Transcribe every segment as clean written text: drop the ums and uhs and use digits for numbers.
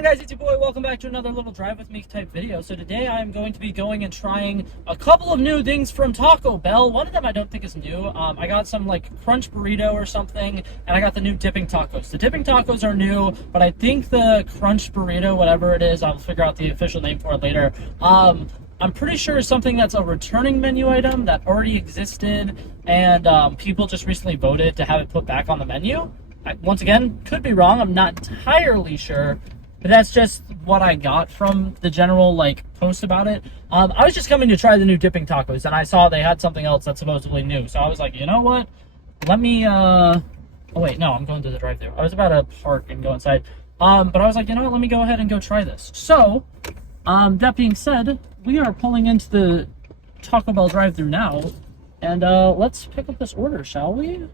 on, guys? It's your boy. Welcome back to another little drive with me type video. So today I'm going to be going and trying a couple of new things from Taco Bell. One of them I don't think is new. I got some like crunch burrito or something, and I got the new dipping tacos. The dipping tacos are new, but I think the crunch burrito, whatever it is, I'll figure out the official name for it later. I'm pretty sure it's something that's a returning menu item that already existed, and people just recently voted to have it put back on the menu. Once again, could be wrong. I'm not entirely sure, but that's just what I got from the general post about it. I was just coming to try the new dipping tacos, and I saw they had something else that's supposedly new. So I was like, you know what? Let me. Oh wait, no, I'm going to the drive-thru. I was about to park and go inside. But I was like, you know what? Let me go ahead and go try this. So, that being said, we are pulling into the Taco Bell drive-thru now, and let's pick up this order, shall we?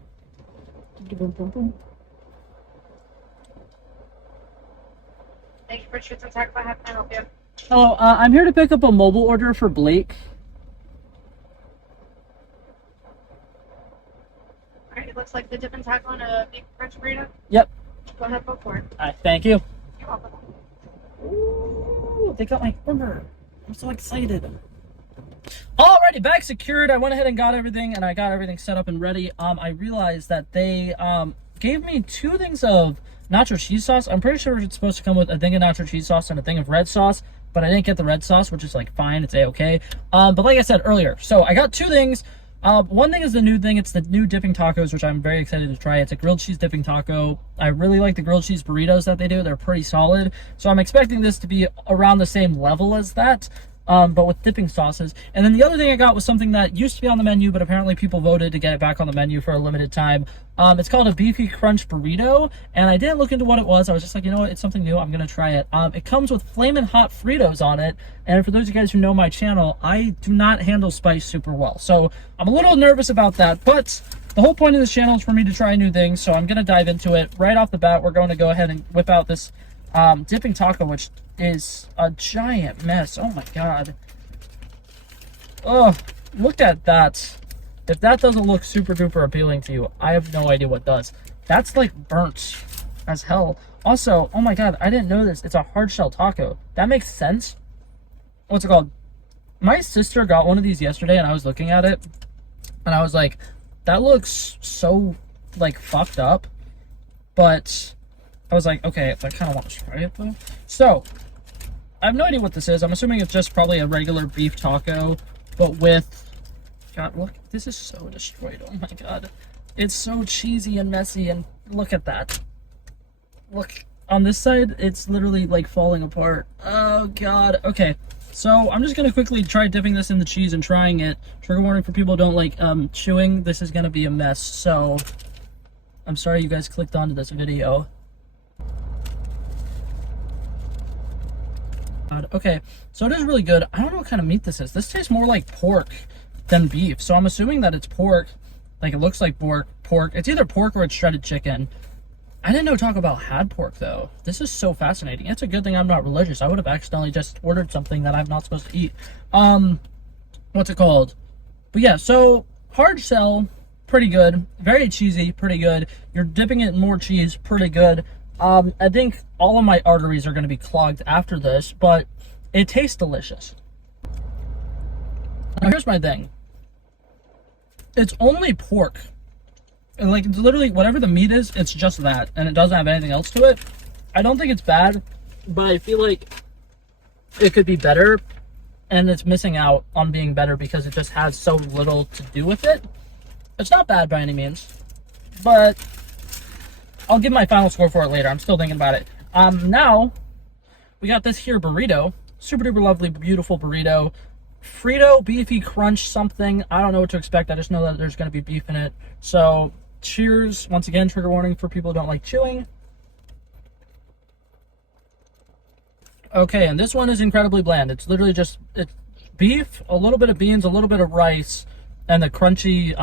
Thank you for choosing Tacobell. How can I help you? Hello, I'm here to pick up a mobile order for Blake. Alright, it looks like the dipping taco and a beef crunch burrito. Yep. Go ahead, go for it. Thank you. You're welcome. Ooh, they got my order. I'm so excited. Alrighty, bag secured. I went ahead and got everything, and I got everything set up and ready. I realized that they gave me two things of nacho cheese sauce. I'm pretty sure it's supposed to come with a thing of nacho cheese sauce and a thing of red sauce, but I didn't get the red sauce, which is fine. It's a-okay. But like I said earlier, so I got two things. One thing is the new thing. It's the new dipping tacos, which I'm very excited to try. It's a grilled cheese dipping taco. I really like the grilled cheese burritos that they do. They're pretty solid. So I'm expecting this to be around the same level as that. But with dipping sauces. And then the other thing I got was something that used to be on the menu, but apparently people voted to get it back on the menu for a limited time. It's called a Beefy crunch burrito, and I didn't look into what it was. I was just like, you know what, it's something new, I'm gonna try it. It comes with flamin' hot Fritos on it, and for those of you guys who know my channel, I do not handle spice super well. So I'm a little nervous about that, but the whole point of this channel is for me to try new things, so I'm gonna dive into it. Right off the bat, we're going to go ahead and whip out this dipping taco, which is a giant mess. Oh my god. Oh, look at that. If that doesn't look super duper appealing to you, I have no idea what does. That's burnt as hell. Also, oh my god, I didn't know this. It's a hard shell taco. That makes sense. What's it called? My sister got one of these yesterday, and I was looking at it, and I was like, that looks so fucked up. But I was like, okay, I kind of want to try it though. So I have no idea what this is. I'm assuming it's just probably a regular beef taco, but with, god, look, this is so destroyed. Oh my god. It's so cheesy and messy, and look at that. Look, on this side, it's literally falling apart. Oh god. Okay, so I'm just gonna quickly try dipping this in the cheese and trying it. Trigger warning for people who don't like chewing. This is gonna be a mess, so I'm sorry you guys clicked onto this video. Okay, so it is really good. I don't know what kind of meat this is. This tastes more like pork than beef, so I'm assuming that it's pork. It looks like pork. It's either pork or it's shredded chicken. I didn't know Taco Bell had pork though. This is so fascinating. It's a good thing I'm not religious. I would have accidentally just ordered something that I'm not supposed to eat. What's it called? But yeah, so hard shell, pretty good. Very cheesy, pretty good. You're dipping it in more cheese, pretty good. I think all of my arteries are going to be clogged after this, but it tastes delicious. Now here's my thing. It's only pork. And it's literally whatever the meat is, it's just that, and it doesn't have anything else to it. I don't think it's bad, but I feel like it could be better, and it's missing out on being better because it just has so little to do with it. It's not bad by any means, but I'll give my final score for it later. I'm still thinking about it. Now, we got this here burrito. Super duper lovely, beautiful burrito. Frito, beefy, crunch, something. I don't know what to expect. I just know that there's going to be beef in it. So, cheers. Once again, trigger warning for people who don't like chewing. Okay, and this one is incredibly bland. It's literally just it's beef, a little bit of beans, a little bit of rice, and the crunchy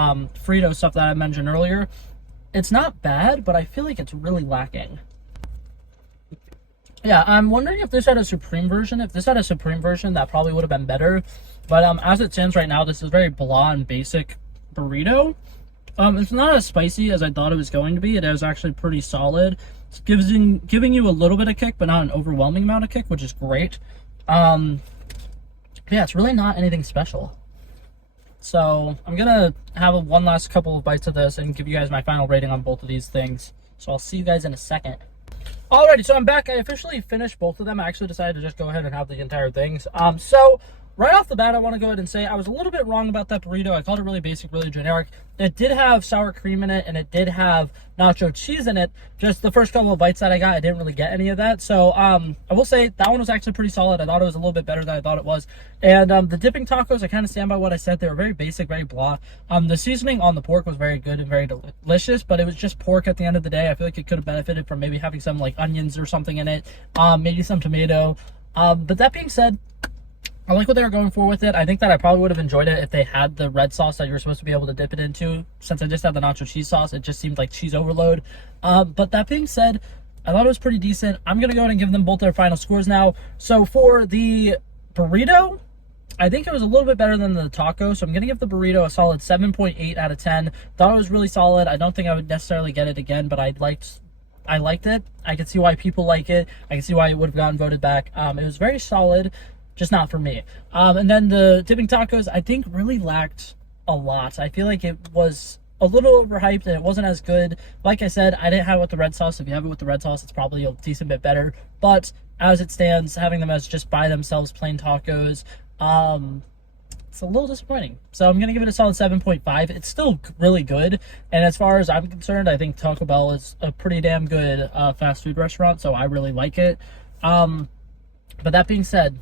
Frito stuff that I mentioned earlier. It's not bad, but I feel like it's really lacking. Yeah, I'm wondering if this had a Supreme version. If this had a Supreme version, that probably would have been better. But as it stands right now, this is very blah and basic burrito. It's not as spicy as I thought it was going to be. It is actually pretty solid. It's giving you a little bit of kick, but not an overwhelming amount of kick, which is great. Yeah, it's really not anything special. So I'm gonna have one last couple of bites of this and give you guys my final rating on both of these things. So I'll see you guys in a second. Alrighty, so I'm back. I officially finished both of them. I actually decided to just go ahead and have the entire things. So right off the bat, I want to go ahead and say I was a little bit wrong about that burrito. I called it really basic, really generic. It did have sour cream in it, and it did have nacho cheese in it. Just the first couple of bites that I got, I didn't really get any of that. So I will say that one was actually pretty solid. I thought it was a little bit better than I thought it was. And the dipping tacos, I kind of stand by what I said. They were very basic, very blah. The seasoning on the pork was very good and very delicious, but it was just pork at the end of the day. I feel like it could have benefited from maybe having some like onions or something in it, maybe some tomato. But that being said, I like what they were going for with it. I think that I probably would have enjoyed it if they had the red sauce that you're supposed to be able to dip it into. Since I just had the nacho cheese sauce, it just seemed like cheese overload. But that being said, I thought it was pretty decent. I'm going to go ahead and give them both their final scores now. So for the burrito, I think it was a little bit better than the taco. So I'm going to give the burrito a solid 7.8 out of 10. Thought it was really solid. I don't think I would necessarily get it again, but I liked it. I could see why people like it. I can see why it would have gotten voted back. It was very solid. Just not for me. And then the dipping tacos, I think, really lacked a lot. I feel like it was a little overhyped and it wasn't as good. Like I said, I didn't have it with the red sauce. If you have it with the red sauce, it's probably a decent bit better. But as it stands, having them as just by themselves plain tacos, it's a little disappointing. So I'm going to give it a solid 7.5. It's still really good. And as far as I'm concerned, I think Taco Bell is a pretty damn good fast food restaurant. So I really like it. But that being said,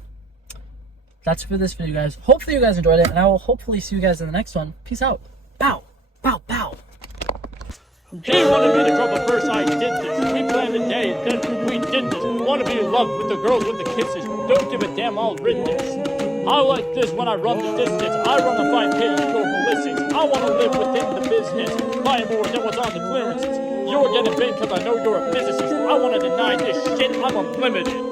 that's for this video, guys. Hopefully you guys enjoyed it, and I will hopefully see you guys in the next one. Peace out. Bow. Bow. Bow. He wanted me to drop a verse, I did this. We planned a day, then we did this. Wanna be in love with the girls with the kisses. Don't give a damn, I'll rid this. I like this when I run the distance. I run the 5K and go ballistics. I wanna live within the business. Buy more than what's on the clearances. You're getting big cause I know you're a physicist. I wanna deny this shit, I'm unlimited.